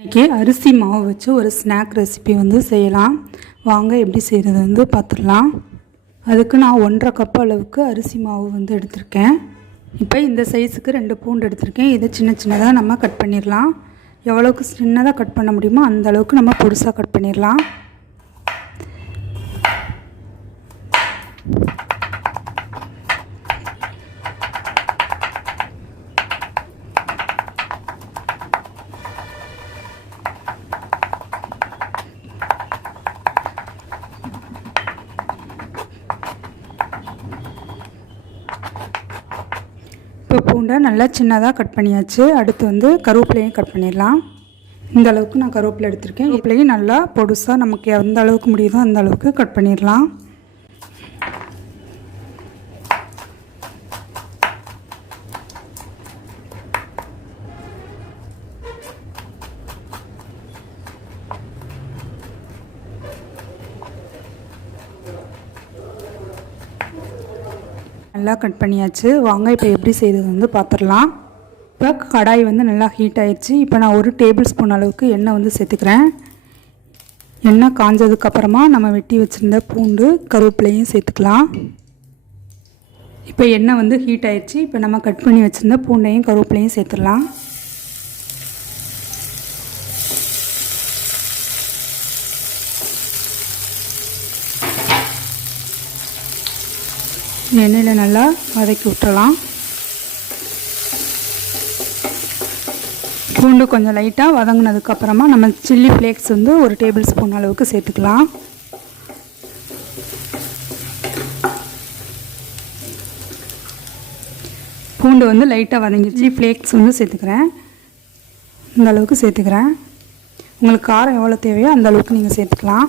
இன்றைக்கி அரிசி மாவு வச்சு ஒரு ஸ்நாக் ரெசிபி வந்து செய்யலாம். வாங்க எப்படி செய்கிறது வந்து பார்த்துடலாம். அதுக்கு நான் 1.5 கப் அளவுக்கு அரிசி மாவு வந்து எடுத்திருக்கேன். இப்போ இந்த சைஸுக்கு 2 பூண்டு எடுத்திருக்கேன். இதை சின்ன சின்னதாக நம்ம கட் பண்ணிடலாம். எவ்வளோக்கு சின்னதாக கட் பண்ண முடியுமோ அந்த அளவுக்கு நம்ம பொடிசாக கட் பண்ணிடலாம். இப்போ பூண்டை நல்லா சின்னதாக கட் பண்ணியாச்சு. அடுத்து வந்து கருவேப்பிலையும் கட் பண்ணிடலாம். இந்த அளவுக்கு நான் கருவேப்பிலை எடுத்திருக்கேன். கருவேப்பிலையும் நல்லா பொடுசாக நமக்கு எந்த அளவுக்கு முடியுதோ அந்த அளவுக்கு கட் பண்ணிடலாம். நல்லா கட் பண்ணியாச்சு. வாங்க இப்போ எப்படி செய்கிறது வந்து பார்த்துடலாம். இப்போ கடாய் வந்து நல்லா ஹீட் ஆயிடுச்சு. இப்போ நான் 1 டேபிள் ஸ்பூன் அளவுக்கு எண்ணெய் வந்து சேர்த்துக்கிறேன். எண்ணெய் காஞ்சதுக்கப்புறமா நம்ம வெட்டி வச்சுருந்த பூண்டு கருவேப்பிலையும் சேர்த்துக்கலாம். இப்போ எண்ணெய் வந்து ஹீட் ஆயிடுச்சு. இப்போ நம்ம கட் பண்ணி வச்சுருந்த பூண்டையும் கருவேப்பிலையும் சேர்த்துடலாம். எண்ணெயில் நல்லா வதக்கி விட்டுறலாம். பூண்டு கொஞ்சம் லைட்டாக வதங்கினதுக்கப்புறமா நம்ம சில்லி ஃப்ளேக்ஸ் வந்து 1 டேபிள் ஸ்பூன் அளவுக்கு சேர்த்துக்கலாம். பூண்டு வந்து லைட்டாக வதங்கி சில்லி ஃப்ளேக்ஸ் வந்து சேர்த்துக்கிறேன். இந்த அளவுக்கு சேர்த்துக்கிறேன். உங்களுக்கு காரம் எவ்வளோ தேவையோ அந்த அளவுக்கு நீங்கள் சேர்த்துக்கலாம்.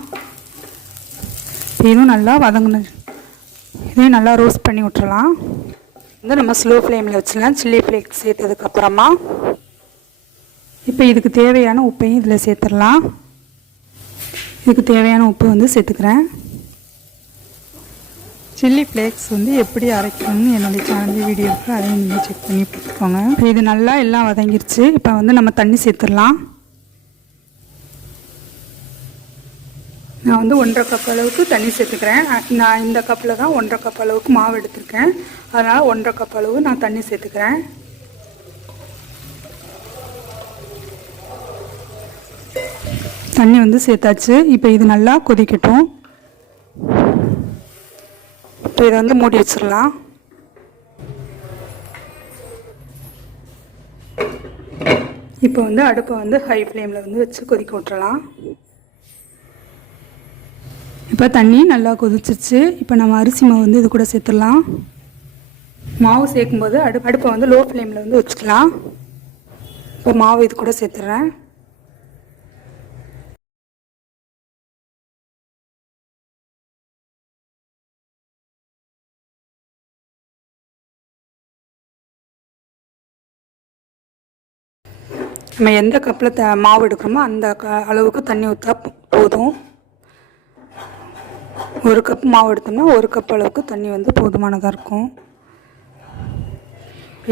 இதுவும் நல்லா வதங்கின இதையும் நல்லா ரோஸ்ட் பண்ணி விட்டுறலாம். வந்து நம்ம ஸ்லோ ஃப்ளேமில் வச்சுக்கலாம். சில்லி ஃப்ளேக்ஸ் சேர்த்ததுக்கப்புறமா இப்போ இதுக்கு தேவையான உப்பையும் இதில் சேர்த்துடலாம். இதுக்கு தேவையான உப்பு வந்து சேர்த்துக்கிறேன். சில்லி ஃப்ளேக்ஸ் வந்து எப்படி அரைக்கணும்னு என்னுடைய சேனல் வீடியோ இருக்குது, அதையும் நீங்கள் செக் பண்ணி பார்த்துக்கோங்க. இது நல்லா எல்லாம் வதங்கிருச்சு. இப்போ வந்து நம்ம தண்ணி சேர்த்துடலாம். நான் வந்து 1.5 கப் அளவுக்கு தண்ணி சேர்த்துக்கிறேன். நான் இந்த கப்பில் தான் 1.5 கப் அளவுக்கு மாவு எடுத்திருக்கேன். அதனால் 1.5 கப் அளவு நான் தண்ணி சேர்த்துக்கிறேன். தண்ணி வந்து சேர்த்தாச்சு. இப்போ இது நல்லா கொதிக்கட்டும். இப்போ இதை வந்து மூடி வச்சிடலாம். இப்போ வந்து அடுப்பை வந்து ஹை ஃப்ளேமில் வந்து வச்சு கொதிக்க விட்டுறலாம். இப்போ தண்ணி நல்லா கொதிச்சிருச்சு. இப்போ நம்ம அரிசி மாவு வந்து இது கூட சேர்த்துடலாம். மாவு சேர்க்கும்போது அடுப்பை வந்து லோ ஃப்ளேமில் வந்து வச்சுக்கலாம். இப்போ மாவு இது கூட சேர்த்துட்றேன். நம்ம எந்த கப்பில் மாவு எடுக்கிறோமோ அந்த அளவுக்கு தண்ணி ஊற்றா போதும். 1 கப் மாவு எடுத்தோம்னா 1 கப் அளவுக்கு தண்ணி வந்து போதுமானதாக இருக்கும்.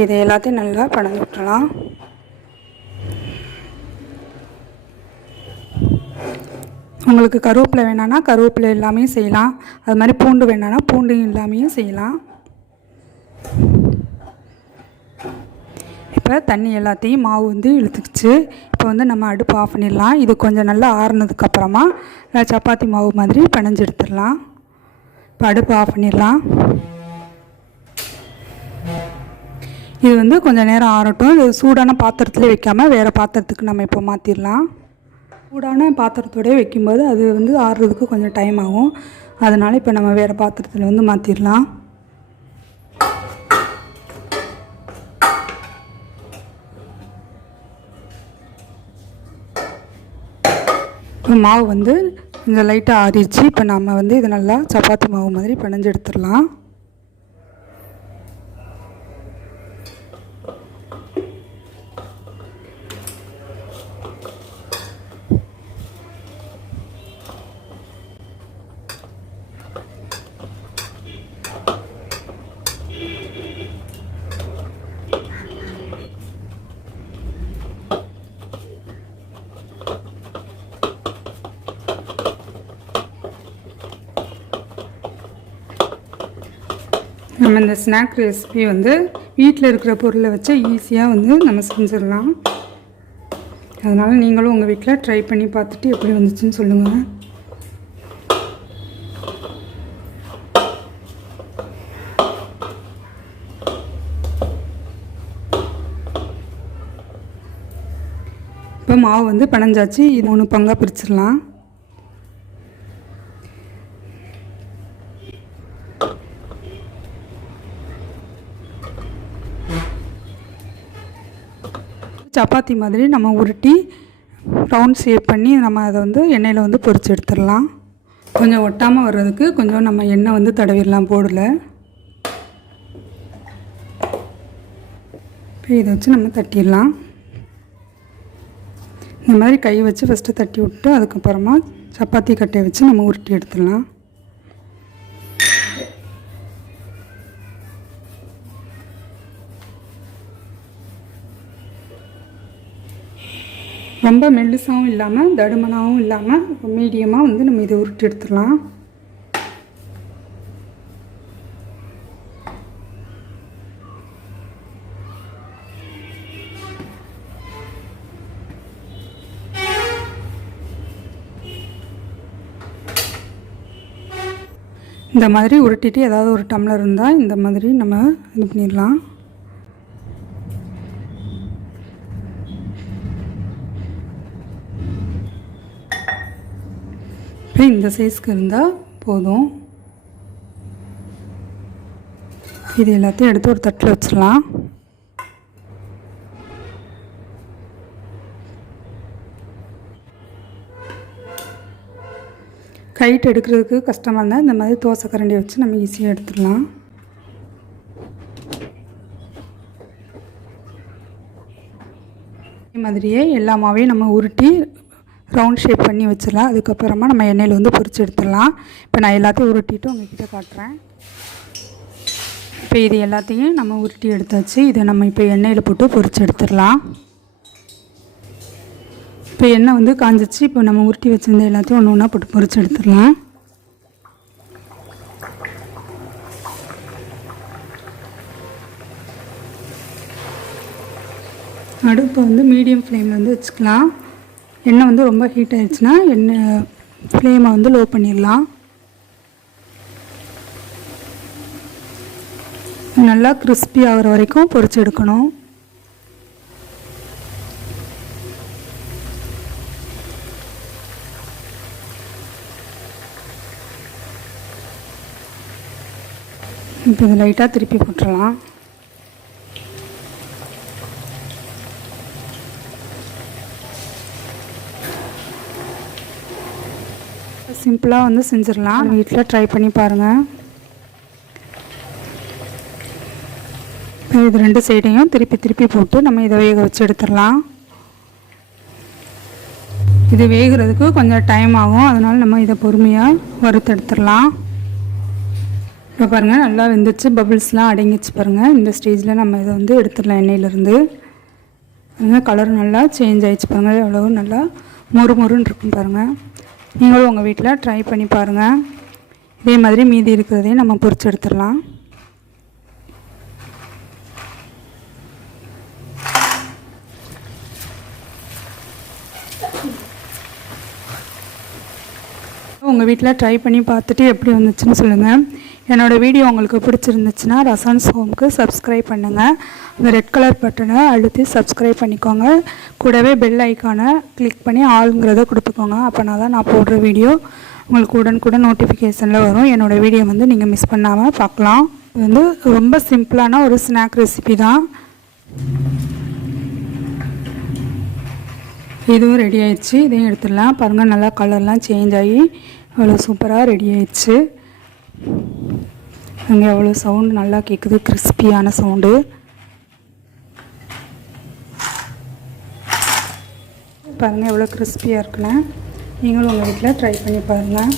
இதை எல்லாத்தையும் நல்லா கலந்து விட்டுறலாம். உங்களுக்கு கருவேப்பிலை வேணான்னா கருவேப்பிலை எல்லாமே செய்யலாம். அது மாதிரி பூண்டு வேணான்னா பூண்டு எல்லாமே செய்யலாம். இப்போ தண்ணி எல்லாத்தையும் மாவு வந்து இழுத்துக்குச்சு. இப்போ வந்து நம்ம அடுப்பு ஆஃப் பண்ணிடலாம். இது கொஞ்சம் நல்லா ஆறுனதுக்கப்புறமா சப்பாத்தி மாவு மாதிரி பிணைஞ்சு எடுத்துடலாம். இப்போ அடுப்பு ஆஃப் பண்ணிடலாம். இது வந்து கொஞ்சம் நேரம் ஆறட்டும். இது சூடான பாத்திரத்துலேயே வைக்காமல் வேறு பாத்திரத்துக்கு நம்ம இப்போ மாற்றிடலாம். சூடான பாத்திரத்தோடய வைக்கும்போது அது வந்து ஆறுறதுக்கு கொஞ்சம் டைம் ஆகும். அதனால் இப்போ நம்ம வேறு பாத்திரத்தில் வந்து மாற்றிடலாம். மாவு வந்து கொஞ்சம் லைட்டாக ஆறிடுச்சு. இப்போ நம்ம வந்து இது நல்லா சப்பாத்தி மாவு மாதிரி பிணைஞ்சு எடுத்துடலாம். நம்ம இந்த ஸ்நாக் ரெசிபி வந்து வீட்டில் இருக்கிற பொருளை வச்சு ஈஸியாக வந்து நம்ம செஞ்சிடலாம். அதனால் நீங்களும் உங்கள் வீட்டில் ட்ரை பண்ணி பார்த்துட்டு எப்படி வந்துச்சுன்னு சொல்லுங்கள். இப்போ மாவு வந்து பிணைஞ்சாச்சு. இது 3 பங்காக பிரிச்சிடலாம். சப்பாத்தி மாதிரி நம்ம உருட்டி ரவுண்ட் ஷேப் பண்ணி நம்ம அதை வந்து எண்ணெயில் வந்து பொரிச்சு எடுத்துடலாம். கொஞ்சம் ஒட்டாமல் வர்றதுக்கு கொஞ்சம் நம்ம எண்ணெய் வந்து தடவிடலாம் போடல. இப்போ இதை வச்சு நம்ம தட்டிடலாம். இந்த மாதிரி கை வச்சு ஃபஸ்ட்டு தட்டி விட்டு அதுக்கப்புறமா சப்பாத்தி கட்டையை வச்சு நம்ம உருட்டி எடுத்துடலாம். ரொம்ப மெல்லிசாகவும் இல்லாமல் தடுமனாகவும் இல்லாமல் மீடியமாக வந்து நம்ம இதை உருட்டி எடுத்துடலாம். இந்த மாதிரி உருட்டிட்டு ஏதாவது ஒரு டம்ளர் இருந்தால் இந்த மாதிரி நம்ம இது பண்ணிடலாம். இப்போ இந்த சைஸ்க்கு இருந்தால் போதும். இது எல்லாத்தையும் எடுத்து ஒரு தட்டில் வச்சிடலாம். கைட்டு எடுக்கிறதுக்கு கஷ்டமாக இருந்தால் இந்த மாதிரி தோசை கரண்டியை வச்சு நம்ம ஈஸியாக எடுத்துடலாம். இதே மாதிரியே எல்லா மாவையும் நம்ம உருட்டி ரவுண்ட் ஷேப் பண்ணி வச்சிடலாம். அதுக்கப்புறமா நம்ம எண்ணெயில் வந்து பொரிச்சு எடுத்துடலாம். இப்போ நான் எல்லாத்தையும் உருட்டிட்டு உங்கள்கிட்ட காட்டுறேன். இப்போ இது எல்லாத்தையும் நம்ம உருட்டி எடுத்தாச்சு. இதை நம்ம இப்போ எண்ணெயில் போட்டு பொரிச்சு எடுத்துடலாம். இப்போ எண்ணெய் வந்து காஞ்சிச்சு. இப்போ நம்ம உருட்டி வச்சுருந்த எல்லாத்தையும் ஒன்று ஒன்றா போட்டு பொரிச்சு எடுத்துடலாம். அடுப்பை வந்து மீடியம் ஃப்ளேமில் வந்து வச்சுக்கலாம். எண்ணெய் வந்து ரொம்ப ஹீட் ஆகிடுச்சுன்னா எண்ணெய் ஃப்ளேமை வந்து லோ பண்ணிடலாம். நல்லா கிறிஸ்பி ஆகிற வரைக்கும் பொரிச்சு எடுக்கணும். இப்போ இதை லைட்டாக திருப்பி போட்டுடலாம். சிம்பிளாக வந்து செஞ்சிடலாம். வீட்டில் ட்ரை பண்ணி பாருங்கள். இது 2 சைடையும் திருப்பி திருப்பி போட்டு நம்ம இதை வேக வச்சு எடுத்துடலாம். இது வேகிறதுக்கு கொஞ்சம் டைம் ஆகும். அதனால் நம்ம இதை பொறுமையாக வறுத்து எடுத்துடலாம். இப்போ பாருங்கள் நல்லா வெந்துச்சு. பபிள்ஸ்லாம் அடங்கிச்சு பாருங்கள். இந்த ஸ்டேஜில் நம்ம இதை வந்து எடுத்துடலாம் எண்ணெயிலேருந்து. பாருங்கள் கலர் நல்லா சேஞ்ச் ஆகிடுச்சு பாருங்கள். எவ்வளோ நல்லா மொறுன்னு இருக்கும் பாருங்கள். நீங்களும் உங்கள் வீட்டில் ட்ரை பண்ணி பாருங்கள். இதே மாதிரி மீதி இருக்கிறதையும் நம்ம பொரிச்சு எடுத்துடலாம். உங்கள் வீட்டில் ட்ரை பண்ணி பார்த்துட்டு எப்படி வந்துச்சுன்னு சொல்லுங்கள். என்னோடய வீடியோ உங்களுக்கு பிடிச்சிருந்துச்சுன்னா ரசான்ஸ் ஹோமுக்கு சப்ஸ்கிரைப் பண்ணுங்கள். அந்த ரெட் கலர் பட்டனை அழுத்தி சப்ஸ்கிரைப் பண்ணிக்கோங்க. கூடவே பெல் ஐக்கானை கிளிக் பண்ணி ஆளுங்கிறத கொடுத்துக்கோங்க. அப்போனா தான் நான் போடுற வீடியோ உங்களுக்கு உடனுக்குடன் நோட்டிஃபிகேஷனில் வரும். என்னோடய வீடியோ வந்து நீங்கள் மிஸ் பண்ணாமல் பார்க்கலாம். இது வந்து ரொம்ப சிம்பிளான ஒரு ஸ்நாக் ரெசிபி தான். இதுவும் ரெடி ஆயிடுச்சு. இதையும் எடுத்துடலாம். பாருங்கள் நல்லா கலர்லாம் சேஞ்ச் ஆகி அவ்வளோ சூப்பராக ரெடி ஆயிடுச்சு. அங்கே எவ்வளோ சவுண்டு நல்லா கேட்குது. கிறிஸ்பியான சவுண்டு. பாருங்கள் எவ்வளோ கிறிஸ்பியாக இருக்குன்னு. நீங்களும் உங்கள் வீட்டில் ட்ரை பண்ணி பாருங்கள்.